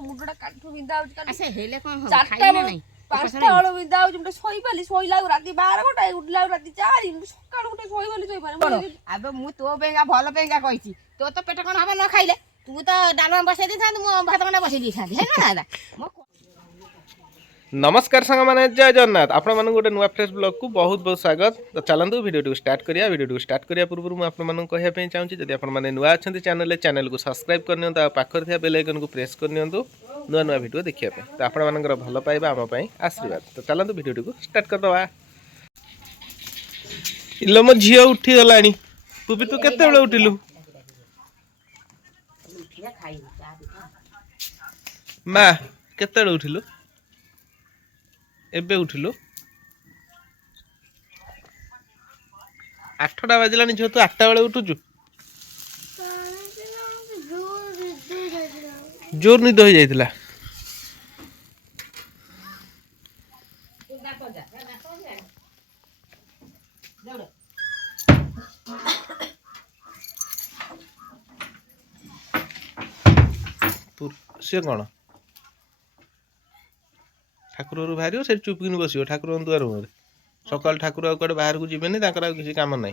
मुंडा काठू बिंदा अच्छा हेले कोन हो चारटा खाई ना नहीं 5टा बेले बिंदा होय शोइला राती 12 गोटा उठला राती 4 सकाळ गोटे शोइबाली अब मु तो बेंगा भलो बेंगा कहिची तो तो पेट कोन हबा न खाइले तू तो डालमा बसै दी था मु भात कोन बसै दी था हे ना दादा नमस्कार सांग मैंने जय जगन्नाथ आपण मन गोटे नुआ फ्रेश ब्लॉग को बहुत बहुत स्वागत। तो चलतु वीडियो स्टार्ट करिया वीडियो स्टार्ट करिया पूर्व मुझे आपको कहवाई चाहूँगी जब आप नुआ अच्छा चैनल को सब्सक्राइब करनी पाखे बेल आइकन को प्रेस करनी नुआ नुआ वीडियो देखिए तो आपण भल पाइबा आम आशीर्वाद। तो चलतु वीडियो को स्टार्ट करदे। इलो मो झील उठीगला पुपी तू केते उठिलु माँ केते उठिलु एबे उठिलु 8टा बाजिलानी झियो तू 8टा बेले उठुचु जोर निद हो जाइतिला सी कौन ठाकुर बाहर से चुपकिन बस ठाकुर दुआर मुझे सकाल ठाकुर कड़े बाहर को जीवेनि किसी काम ना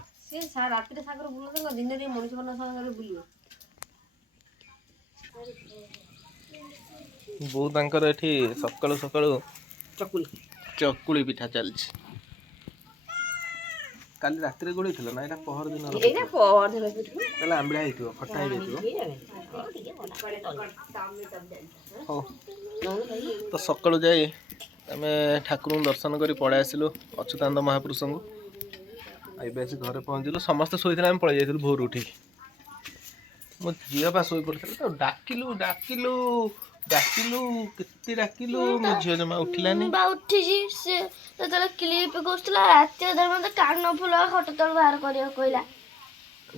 बो ये सकालू सकालू चकुली पिठा चलती काली रात गोड़े ना यहाँ पहर दिन आंबड़ा हो खटा हो तो सकालू जाए आम ठाकुर दर्शन कर पड़े आसलु अच्युतानंद महापुरुष को आए घर पहुँचलु समस्ते शोते आम पलि जाइलु भोर उठी मो झील पा शो पड़ा तो डाकिलु डाकिलु डाकिलु केते डाकिलु मो झील जमा उठिलानी उठी से क्लिप गोस्तला रात मत कान फुल खट तल बाहर करिया कहला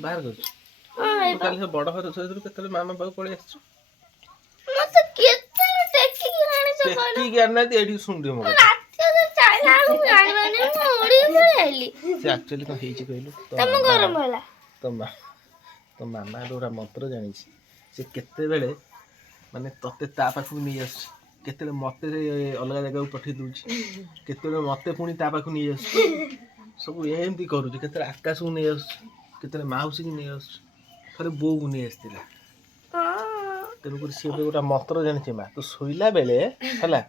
बाहर कर काल से बड़ घर सोइदु केते मामा बाबू पळि आछू मत केते टेकी गाणी से कहला टेकी गाणी ना एडी सुन दे मो रात चाइना गाणी माने ओडी पळेली से एक्चुअली को हेची कहलु तम गरम होला तो मामा गोरा मंत्र जानी से केते बेले माने तते ता पाखु नहीं आस केते मते अलग जगह पठे दूची केते मते पुनी ता पाखु नहीं आस सब एमती करू केते आकाश को नहीं आस केते माउसी की नहीं आस थरे बो को नहीं आस्तिला तेनु सी गोटा मंत्र जानी माँ तो शोला बेले हला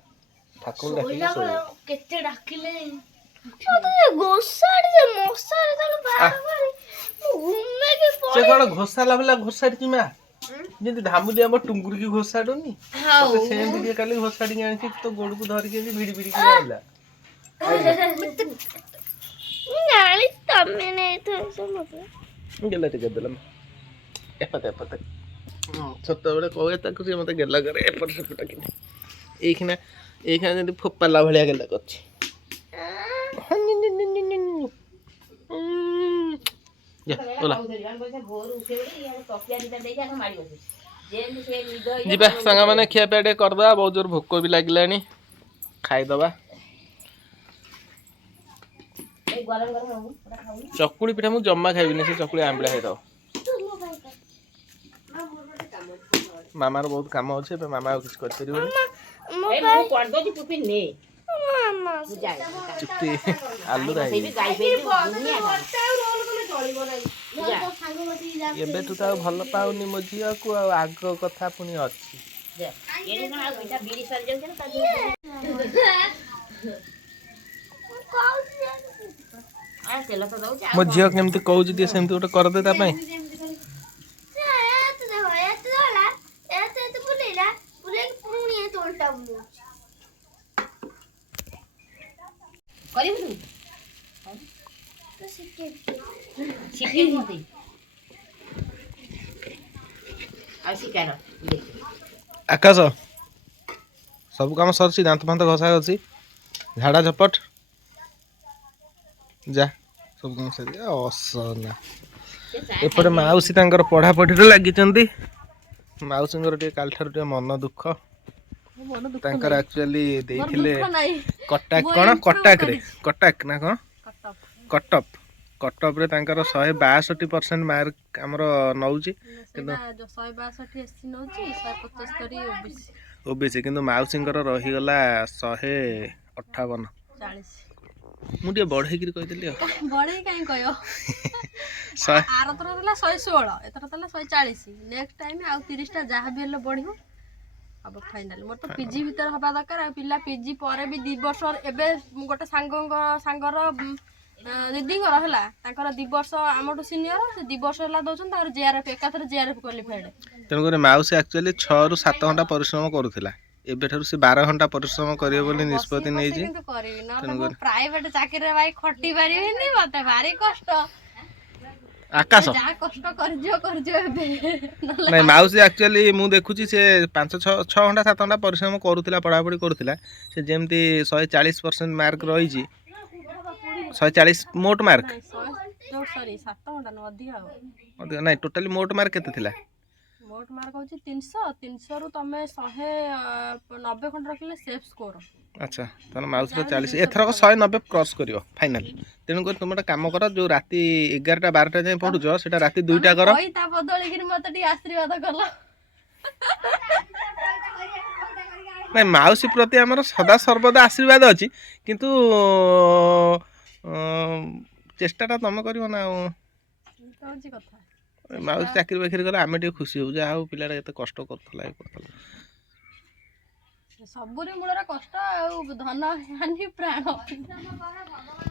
ठाकुर डाकिले शोला केते डाकिले तो गोसाड़ी से मोसाड़ी तल बाहर कर घूमे के से कोन घोसाला वाला घोसाड़ी माँ जेंति धामुली हम टुंगुर की घोसाडुनी तो सेंति के काली घोसाडी आनी तो गोड़ को धर के भिड़ी भिड़ी के आइला नाली तमे नहीं तो सब गेला ते गदलम एपत सत्त बेले कहे ताको से मते गेला करे एपट सेपट कि एखना जेंति फोपाला भलिया गेला करछि जीवा सांग मैंने खियापिया टे करदे बहुत जोर भोक भी लगे खाईदबा चकुली पिठा मुझे जमा खाइबी से चकुली आंबला खाईदब मामार बहुत काम अच्छे मामा किसी चुप्ती आलू एबे तू तो भल पाऊनी मो झील को आग कथा पुणी अच्छी मो झील केमती कहूँ दिए सेमती गोटे करदे ता पई आकाश सब काम सरसी दांत फांत घसा घसी झाड़ा झपट जा सब काम सर असना एपटे माउसी तांकर पढ़ा पढ़ी लगी माउसी काल ठार मन दुख तांकर एक्चुअली देइथिले कटक कोन कटक रे कटक ना कोन कटप कटप रे तांकर 162% मार्क हमर नउची जो 162 एससी नउची 175 ओबीसी ଓବିସି କିନ୍ତୁ ମାଉସୀଙ୍କର ରହିଗଲା 158। 40 ମୁଁ ଟିକେ ବଢେଇକିରି କହିଦେଲି ଆଉ ବଢେଇ କାଇଁ କହିବ ଆରଥର ହେଲା 116 ଏଥର ହେଲା 140 ନେକ୍ସଟ ଟାଇମ ଆଉ 30 ଟା ଯାହା ବି ହେଲେ ବଢିବ अब फाइनाल मोर तो पीजी भीतर हबा दरकार पिला पीजी पर भी 2 वर्ष एबे गोटे सांगर दीदींगर हला तांकर 2 वर्ष आमटू सीनियर से 2 वर्ष हला दोछन तार जेआरएफ एकाथर जेआरएफ क्वालिफाइड तेन करे माउसी एक्चुअली 6 रु 7 घंटा परिश्रम करूथिला एबे थारु से 12 घंटा परिश्रम करियो बोली निष्पत्ति नै जी किंतु करबी न प्राइवेट चाकरी रे भाई खटी पारिबिनी मते भारी कष्ट आकाश जा कष्ट कर जो एबे नहीं माउसी एक्चुअली मु देखुची से 5-6 घंटा 7 घंटा परिश्रम करूथिला पढ़ा पढ़ी करूथिला से जेमती 140% मार्क रही जी 140 मोट मार्क सॉरी 7 घंटा न अधिक नहीं टोटली मोट मार्क केते थिला मोट मार्क होची 300 रु तमे 190 खंड रखले सेफ स्कोर अच्छा तने माउस रो 40 एथरा को 190 क्रॉस करियो फाइनल तेनु को तुमटा काम कर जो राती 11टा 12टा जाय पढु जो सेटा राती 2टा कर ओई ता बदली कि मते टी आशीर्वाद करला नहीं माउसी प्रति हमर सदा सर्वदा आशीर्वाद अछि किंतु चेष्टाटा तुम करियो ना होची कथा माउसी चाकरी बाकरी गला आमे टी खुशी हो जा हाउ पिलाडा एते कष्ट करथला सबुरी मूलर कष्ट आ धन हानि प्राण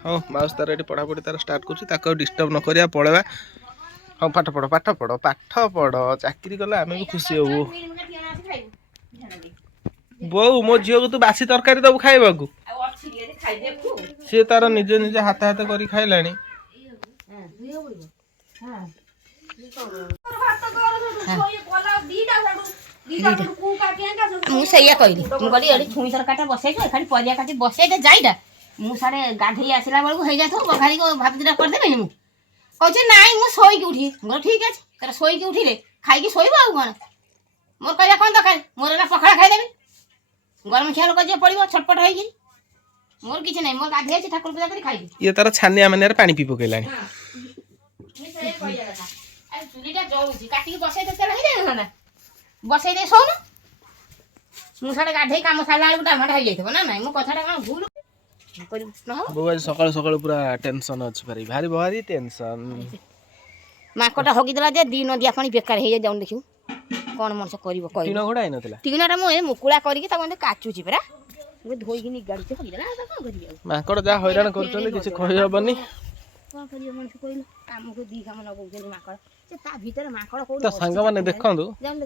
हाँ माउस तार ये पढ़ा पढ़ी तार स्टार्ट कर डिस्टर्ब न करिया पळेबा हाँ पाठ पढ़ चाकरी गला आमे भी खुशी होबो बो मो झियो को तू बासी तरकारी दबु खाइबा को से तार निजे निजे हाथ हाथ करी खाइलानी ମୁଁ ସେଇଆ କହିଲି ମୁଁ କହିଲି ଏଠି ଛୁଇଁ ତରକାରୀଟା ବସେଇଛ ଖାଲି ପରିବା କାଟି ବସେଇଦେ ଯାଇଟା ମୁଁ ସାଡେ ଗାଧେଇ ଆସିଲା ବେଳକୁ ହେଇଯାଇଥିବ ବଘାରିକି ଭାତ ଦିଟା କରିଦେବେନି ମୁଁ କହୁଛି ନାଇଁ ମୁଁ ଶୋଇକି ଉଠିବି ମୋର ଠିକ ଅଛି ତାର ଶୋଇକି ଉଠିଲେ ଖାଇକି ଶୋଇବ ଆଉ କ'ଣ ମୋର କହିବା କ'ଣ ଦରକାର ମୋର ଏଇଟା ପଖାଳ ଖାଇଦେବି ଗରମ ଖିଆ ଲୋକ ଯିଏ ପଡ଼ିବ ଛଟପଟ ହେଇକି ମୋର କିଛି ନାହିଁ ମୋର ଗାଧେଇ ଅଛି ଠାକୁର ପୂଜା କରି ଖାଇବି ଇଏ ତାର ଛାନିଆ ମାନିଆରେ ପାଣି ପି ପକେଇଲାଣି ଚୁଲିଟା ଜଳୁଛି କାଟିକି ବସେଇ ଦେ ତେଲ ହେଇଯାଏ ନା ବସେଇ ଦେ ଶୋଉନ ମୁଁ ସାଡେ ଗାଧେଇ କାମ ସାରିଲା ବେଳକୁ ଡାଲମାଟା ହେଇଯାଇଥିବ ନା ନାଇଁ ମୋ କଥାଟା କ'ଣ ଭୁଲ ବୋଉ ଆଜି ସକାଳୁ ସକାଳୁ ପୁରା ଟେନସନ ଅଛି ଭାରି ଟେନସନ ମାଙ୍କଟା ହଗିଦେଲା ଯେ 2 ନଦିଆ ପାଣି ବେକାର ହେଇଯାଇ ଯାଉନି ଦେଖିବୁ କ'ଣ ମଣିଷ କରିବ କହିବ ଟିଣ ଘୋଡ଼ା ହେଇନଥିଲା ଟିଣଟା ମୁଁ ଏ ମୁକୁଳା କରିକି ତାକୁ ଏମିତି କାଚୁଛି ପରା ମୁଁ ଧୋଇକି ନିଗାଡୁଛି ହଗିଦେଲା ଆଉ କ'ଣ କରିବି ଆଉ ମାଙ୍କଡ଼ ଯାହା ହଇରାଣ କରୁଛନ୍ତି କିଛି କହିହବନି କ'ଣ କରିବ ମଣିଷ କହିଲ ଆମକୁ 2 କାମ ଲଗାଉଛନ୍ତି ମାଙ୍କଡ଼ ସେ ତା ଭିତରେ ମାଙ୍କଡ଼ କୋଉଠି ତ ସାଙ୍ଗମାନେ ଦେଖନ୍ତୁ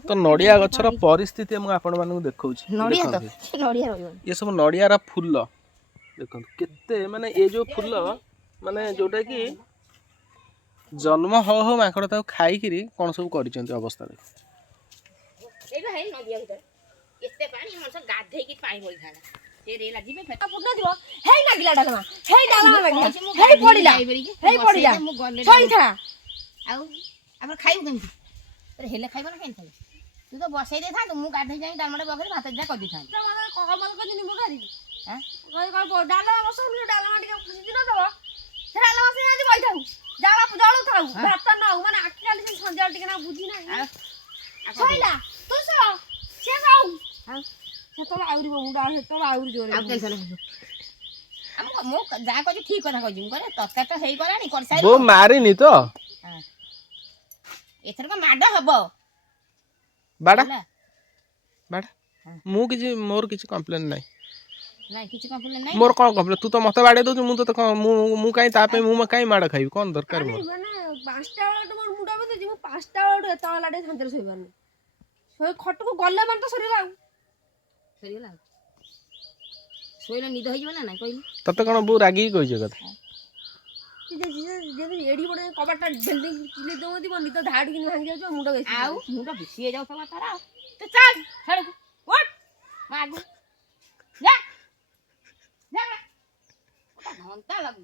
ତ ନଡ଼ିଆ ଗଛର ପରିସ୍ଥିତି ମୁଁ ଆପଣମାନଙ୍କୁ ଦେଖାଉଛି ନଡ଼ିଆ ତ ସେ ନଡ଼ିଆ ରହିବନି ये सब नड़ियार फूल देखो केते माने ये जो फूल माने जोटा कि जन्म हो माकड़ ताको खाई किरी कोन सब करिसेंती अवस्था रे एबे है नदिया भीतर एते पानी मनस गाधेई की पानी बोल थाला से रेला जिबे फेटा पुटना दिबो हेई नागिला डालमा लागिला हेई पड़िला छोई था आउ हमर खाइबु केमती अरे हेले खाइबो ना केन खाइबो तू तो बसई दे था मु गाधेई जाई डालमाडा बगरे भात जा कर दी था कमल को जिनी मुगारी हां कई डालमा बसो डालमा टिके खुशी न दबो से डालमा से आज बैठाऊ जाला जळू थाऊ भात न हो माने आखि खाली से संजा टिके ना बुझी ना छोइला तू सो से जाऊ हां से तो आउरी मुंडा से तो आउरी जोरे आ टेंशन मो जा कहि ठीक कथा कहि करे तत्ता तो हेई गलानी कर साइ वो मारिनी तो हां एथर को माडा हबो बाडा बाडा मु किछि मोर किछि कंप्लेन नाही नहीं किछि कंप्लेन नहीं मोर कोन कंप्लेन तू तो मते बाडे दउ मु तो मु काई तापे मु काई माडा खाइबी कोन दरकार मोर माने 5टा वाला मोर मुंडा बते जी मु 5टा वाला एता वाला डे शांति सोइबानी सोय खट को गल्ले मन तो सरीला सोइला निद होई जबना ना कहिली तते कोन बु रागी कहि जे कथा जे एडी बडे कबाटा बिल्डिंग चिले दउदी मन निद धाड़ कि भांग जाउ मुंडा गई आउ मुंडा बिसिए जाउ तमा तारा तो चल छड़ उठ मागू जा जा घंटा लागू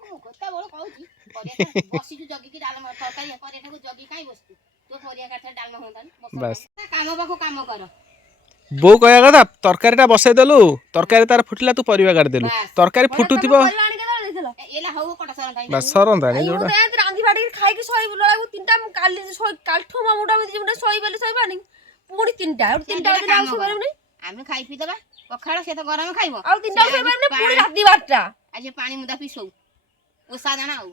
ओ कता बोल कहूची परिया बसी जु जगी की डालमा तरकारी परिया को जगी काई बसतु तो परिया काठे डालमा होंदा बस काम बाको काम कर बो कहया कथा तरकारीटा बसै देलु तरकारी तार फुटिला तू परिवा काट देलु तरकारी फुटुथिबो एला हो कटा सरंता बस सरंता नै जोडा रांधी बाडी खाई के सोई लागू 3टा काली सोई कालठो मुंडा में जिमडे सोई बेले सोई बानी ପୁଣି 3ଟା ଆଉ 3ଟା ଗୋଟେ ଦିନ ଆଉ କାମ ଶୋଇପାରିବୁନି ଆମେ ଖାଇ ପିଇ ଦେବା ପଖାଳ ସେ ତ ଗରମ ଖାଇବ ଆଉ 3ଟା ଶୋଇପାରିବୁନି ପୁଣି ରାତି 12ଟା ଆଜି ପାଣି ମୁଦା ପିଇ ଶୋଉ ଓଷା ଜାଣା ଆଉ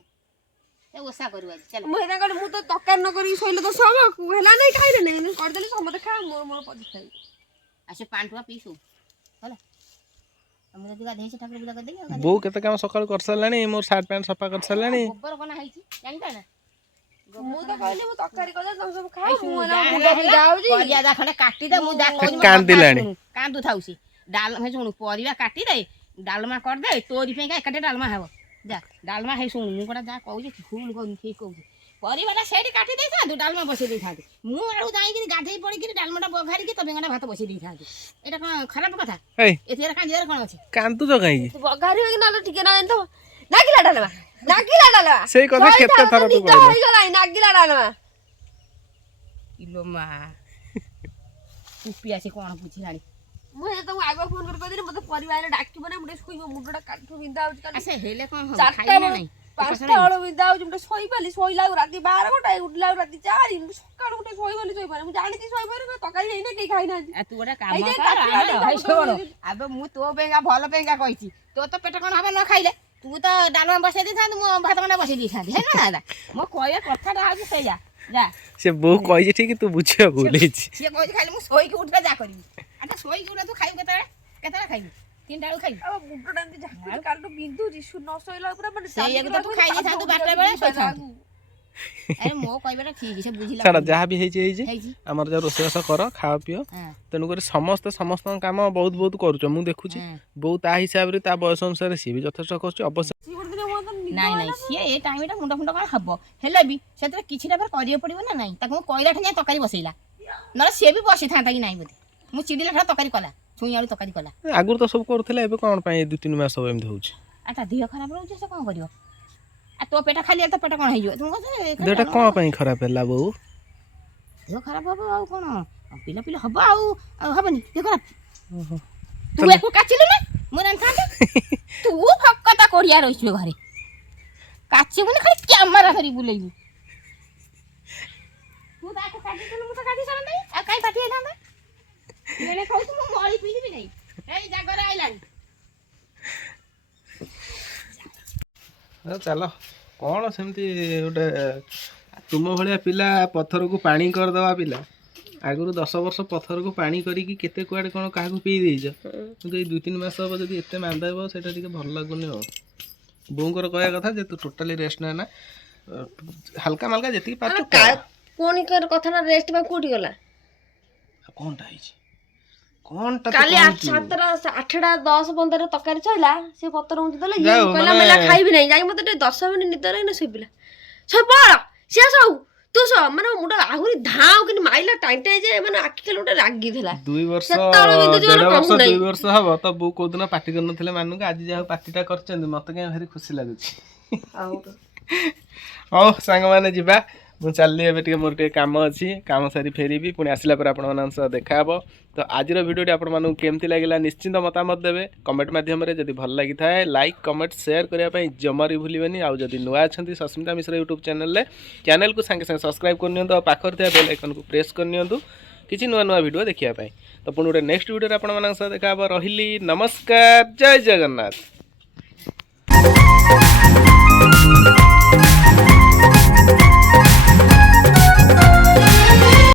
ଏ ଓଷା କରୁ ଆଜି ଚାଲ ମୁଁ ହେତା କହିଲି ମୁଁ ତ ତରକାରୀ ନ କରିକି ଶୋଇଲେ ତ ସବ ହେଲା ନାଇଁ ଖାଇଲେ ନାଇଁ କରିଦେଲି ସମସ୍ତେ ଖା ମୋର ପଦି ଖାଇବି ଆଉ ସେ ପାଣି ଟୁଆ ପିଇ ଶୋଉ ହେଲା ମୁଁ ଯଦି ଗାଧେଇଛି ଠାକୁର ପୂଜା କରିଦେବି ଆଉ ବୋଉ କେତେ କାମ ସକାଳୁ କରିସାରିଲାଣି ମୋର ସାର୍ଟ ପ୍ୟାଣ୍ଟ ସଫା କରିସାରିଲାଣି ଗୋବର କଣା ହେଇଛି ଜାଣିଛ ନା ମୁଁ ତ କହିଲି ମୁଁ ତରକାରୀ କରିଦେଲି ତମେ ସବୁ ଖା ଏଇ ମୁଁ ଶୁଣୁ, ହେଲା ଯାହା ମୁଣ୍ଡ ହେଲା ବିନ୍ଧା ହଉଛି ପରିବା ଯା ଖଣ୍ଡେ କାଟିଦେ ମୁଁ ଯା କହୁଛି ମୋ କାନ୍ଦିଲାଣି। କଥା ଶୁଣୁ, କାନ୍ଦୁଥାଉ ସେ ଡାଲମା ଶୁଣୁ ପରିବା କାଟିଦେ ଡାଲମା କରିଦେ ତୋରି ପାଇଁକା ଏକାଠି ଡାଲମା ହେବ ଯା ଡାଲମା ହେଇ ଶୁଣୁ ମୁଁ ଗୋଟେ ଯାହା କହୁଛି ଭୁଲ କହୁନି ଠିକ କହୁଛି ପରିବାଟା ସେଇଠି କାଟି ଦେଇଥାନ୍ତୁ ଡାଲମା ବସେଇ ଦେଇଥାନ୍ତି ମୁଁ ଆଉ ଯାଇକିରି ଗାଧେଇ ପଡ଼ିକିରି ଡାଲମାଟା ବଘାରିକି ତୋ ବେଙ୍ଗଟା ଭାତ ବସେଇ ଦେଇଥାନ୍ତି ଏଇଟା କ'ଣ ଖରାପ କଥା ଏଇ ଏଥିରେ କାନ୍ଦିବାର କ'ଣ ଅଛି କାନ୍ଦୁଛ କାହିଁକି ତୁ ବଘାରିବ କି ନହେଲେ ଟିକେ ନା ଏମିତି ନାଗିଲା ଡାଲମା ସେଇ କଥା କେତେ ଥର ତୁ ନିଦ କହିଲୁ ହେଇଗଲାଣି ନାଗିଲା ଡାଲମା ଇଲୋ ମା ଟୁପି ଆସି କ'ଣ ବୁଝିଲାଣି ମୁଁ ଏ ତମକୁ ଆଗୁଆ ଫୋନ କରି କହିଦେଲି ମତେ ପରିବା ଆଇଲେ ଡାକିବ ନା ମୁଁ ଟିକେ ଶୋଇବ ମୁଣ୍ଡଟା କାଠୁ ବିନ୍ଧା ହଉଛି କାଲି ସେ ହେଲେ କ'ଣ ହେବ 4ଟା ଖାଇବି ନା ନାହିଁ 5ଟା ବେଳୁ ବିନ୍ଧା ହଉଛି ମୁଁ ଟିକେ ଶୋଇପାରିଲି ଶୋଇଲା ବେଳକୁ ରାତି 12 ଗୋଟାଏ ଉଠିଲା ବେଳକୁ ରାତି 4 ମୁଁ ସକାଳୁ ଗୋଟେ ଶୋଇପାରିଲି ମୁଁ ଜାଣିଛି ଶୋଇପାରିବି ତରକାରୀ ହେଇନା କେହି ଖାଇନାହାନ୍ତି ତୁ ଗୋଟେ କାମ ଏଇ ଯେ କର କାଟିଲା ଆମର ବେଳେ ହେଇ ଶୁଣ ଭାତ ଆବେ ମୁଁ ତୋ ପାଇଁକା ଭଲ ପାଇଁକା କହିଛି ତୋ ତ ପେଟ କ'ଣ ହବ ନ ଖାଇଲେ ତୁ ତ ଡାଲମା ବସେଇ ଦେଇଥାନ୍ତୁ ମୁଁ ଭାତ କଣ୍ଡା ବସେଇ ଦେଇଥାନ୍ତି ହେଲା ନା ମୋ କହିବା କଥାଟା ହେଉଛି ସେଇଆ ଯା ସେ ବୋଉ କହିଛି ଠିକ ତୁ ବୁଝିବା ଭୁଲ ହେଇଛି ସିଏ କହୁଛି ଖାଲି ମୁଁ ଶୋଇକି ଉଠିଲେ ଯା କରିବି ଆଚ୍ଛା ଶୋଇକି ଉଠିଲେ ତୁ ଖାଇବୁ କେତେବେଳେ ଖାଇବୁ 3ଟା ବେଳକୁ ଖାଇବୁ ଆଉ ମୁଣ୍ଡଟା ଏମିତି ଝାକୁଛି କାଲିଠୁ ବିନ୍ଧୁଛି ନ ଶୋଇଲା ପୁରା ମାନେ ସେଇଆକୁ ତ ତୁ ଖାଇ ଦେଇଥାନ୍ତୁ 12ଟା ବେଳେ ଶୋଇଥାନ୍ତୁ ଆରେ ମୋ କହିବାଟା ଠିକ ସେ ବୁଝିଲା ଛାଡ଼ ଯାହା ବି ହେଇଛି ହେଇଛି ହେଇଛି ଆମର ଯାହା ରୋଷେଇବାସ କର ଖାଅ ପିଅ ହଁ ତେଣୁକରି ସମସ୍ତଙ୍କ କାମ ବହୁତ ବହୁତ କରୁଛ ମୁଁ ଦେଖୁଛି ହଁ। ବୋଉ ତା ହିସାବରେ ତା ବୟସ ଅନୁସାରେ ସିଏ ବି ଯଥେଷ୍ଟ କରୁଛି ଅବଶ୍ୟ ନାଇଁ ନାଇଁ ସିଏ ଏ ଟାଇମଟା ମୁଣ୍ଡ କ'ଣ ହବ ହେଲେ ବି ସେଥିରେ କିଛିଟା ଫେର କରିବାକୁ ପଡ଼ିବ ନା ନାଇଁ ତାକୁ ମୁଁ କହିଲା ଠାରୁ ଯାଇ ତରକାରୀ ବସେଇଲା ନହେଲେ ସିଏ ବି ବସିଥାନ୍ତା କି ନାହିଁ ବୋଧେ ମୁଁ ଚିଡ଼ିଲା ଠାରୁ ତରକାରୀ କଲା ଛୁଇଁ ଆଳୁ ତରକାରୀ କଲା ଆଗରୁ ତ ସବୁ କରୁଥିଲା ଏବେ କ'ଣ ପାଇଁ 2-3 ମାସ ହବ ଏମିତି ହଉଛି ଆଉ ତା ଦେହ ଖରାପ ରହୁଛି ସେ କ'ଣ କରିବ ଆଉ ତୋ ପେଟ ଖାଲି ତୋ ପେଟ କ'ଣ ହେଇଯିବ ତୁ ଦେହଟା କ'ଣ ପାଇଁ ଖରାପ ହେଲା ବୋଉ ଦେହ ଖରାପ ହବ ଆଉ କ'ଣ ପିଲା ହବ ଆଉ ହବନି ଦେହ ଖରାପ ତୁ ଏକୁ କାଚିଲୁ ନା ମୁଁ ଜାଣିଥାନ୍ତି ତୁ ଫକତା କୋଡ଼ିଆ ରହିଛୁ ଘରେ କାଚିବୁନି ଖାଲି କ୍ୟାମେରା ଧରି ବୁଲେଇବୁ ତୁ ତାକୁ କାଟିଦେଲୁ ମୁଁ ତ କାଟି ସାରନ୍ତାଇ ଆଉ କାହିଁ ପାଟି ହେଇଥାନ୍ତା ଏଣେ କହୁଛୁ ମୁଁ ମଳି ପିଇବି ନାହିଁ ଏଇ ଜାଗରେ ଆଇଲାଣି ଚାଲ କ'ଣ ସେମିତି ଗୋଟେ ତୁମ ଭଳିଆ ପିଲା ପଥରକୁ ପାଣି କରିଦେବା ପିଲା ଆଗରୁ 10 ବର୍ଷ ପଥରକୁ ପାଣି କରିକି କେତେ କୁଆଡ଼େ କ'ଣ କାହାକୁ ପିଇ ଦେଇଛ କିନ୍ତୁ ଏଇ 2-3 ମାସ ହେବ ଯଦି ଏତେ ମାନ୍ଦା ହେବ ସେଇଟା ଟିକେ ଭଲ ଲାଗୁନି ଆଉ ବୋଉଙ୍କର କହିବା କଥା ଯେ ତୁ ଟୋଟାଲି ରେଷ୍ଟ ନେ ନା ହାଲକା ମାଲକା ଯେତିକି ପାରୁଛୁ ପୁଣି କଥାଟା ରେଷ୍ଟ ପାଇଁ କୋଉଠି ଗଲା କ'ଣଟା ହେଇଛି କ'ଣଟା କାଲି 7ଟା 8ଟା 10 15 ତରକାରୀ ସଇଲା ସେ ପତ୍ର ଉଞ୍ଚି ଦେଲେ ଇଏ କହିଲା ମେଲା ଖାଇବି ନାହିଁ ଯାଇକି ମତେ ଟିକେ 10 ମିନିଟ୍ ନିଦ ଲାଗିନା ଶୋଇପିଲା ଶୋଇପଡ଼ ସିଏ ଶୋଉ ତୁ ଶୋ ମାନେ ମୁଣ୍ଡ ଆହୁରି ଧାଉ କିନ୍ତୁ ମାଇଲା ଟାଇମ୍ ଯେ ମାନେ ଆଖି ଖାଲି ଗୋଟେ ରାଗିଥିଲା 2 ବର୍ଷ ସେତେବେଳେ ବିନ୍ଧୁଛି ମାନେ 2 ବର୍ଷ ହବ ତ ବୋଉ କୋଉଦିନ ପାଟି କରିନଥିଲେ ମାନଙ୍କୁ ଆଜି ଯାହା ପାଟିଟା କରିଛନ୍ତି ମତେ କାହିଁ ଭାରି ଖୁସି ଲାଗୁଛି ହଉ ସାଙ୍ଗମାନେ ଯିବା ମୁଁ ଚାଲିଲି ଏବେ ଟିକେ ମୋର ଟିକେ କାମ ଅଛି କାମ ସାରି ଫେରିବି ପୁଣି ଆସିଲା ପରେ ଆପଣମାନଙ୍କ ସହ ଦେଖା ହେବ ତ ଆଜିର ଭିଡ଼ିଓଟି ଆପଣମାନଙ୍କୁ କେମିତି ଲାଗିଲା ନିଶ୍ଚିନ୍ତ ମତାମତ ଦେବେ କମେଣ୍ଟ ମାଧ୍ୟମରେ ଯଦି ଭଲ ଲାଗିଥାଏ ଲାଇକ୍ କମେଣ୍ଟ ସେୟାର କରିବା ପାଇଁ ଜମାରୁ ଭୁଲିବେନି ଆଉ ଯଦି ନୂଆ ଅଛନ୍ତି ସସ୍ମିତା ମିଶ୍ର ୟୁଟ୍ୟୁବ୍ ଚ୍ୟାନେଲକୁ ସାଙ୍ଗେ ସାଙ୍ଗେ ସବସ୍କ୍ରାଇବ୍ କରିନିଅନ୍ତୁ ଆଉ ପାଖରେ ଥିବା ବେଲ୍ ଆଇକନ୍କୁ ପ୍ରେସ୍ କରିନିଅନ୍ତୁ କିଛି ନୂଆ ନୂଆ ଭିଡ଼ିଓ ଦେଖିବା ପାଇଁ ତ ପୁଣି ଗୋଟେ ନେକ୍ସଟ ଭିଡ଼ିଓରେ ଆପଣମାନଙ୍କ ସହ ଦେଖା ହେବ ରହିଲି ନମସ୍କାର ଜୟ ଜଗନ୍ନାଥ।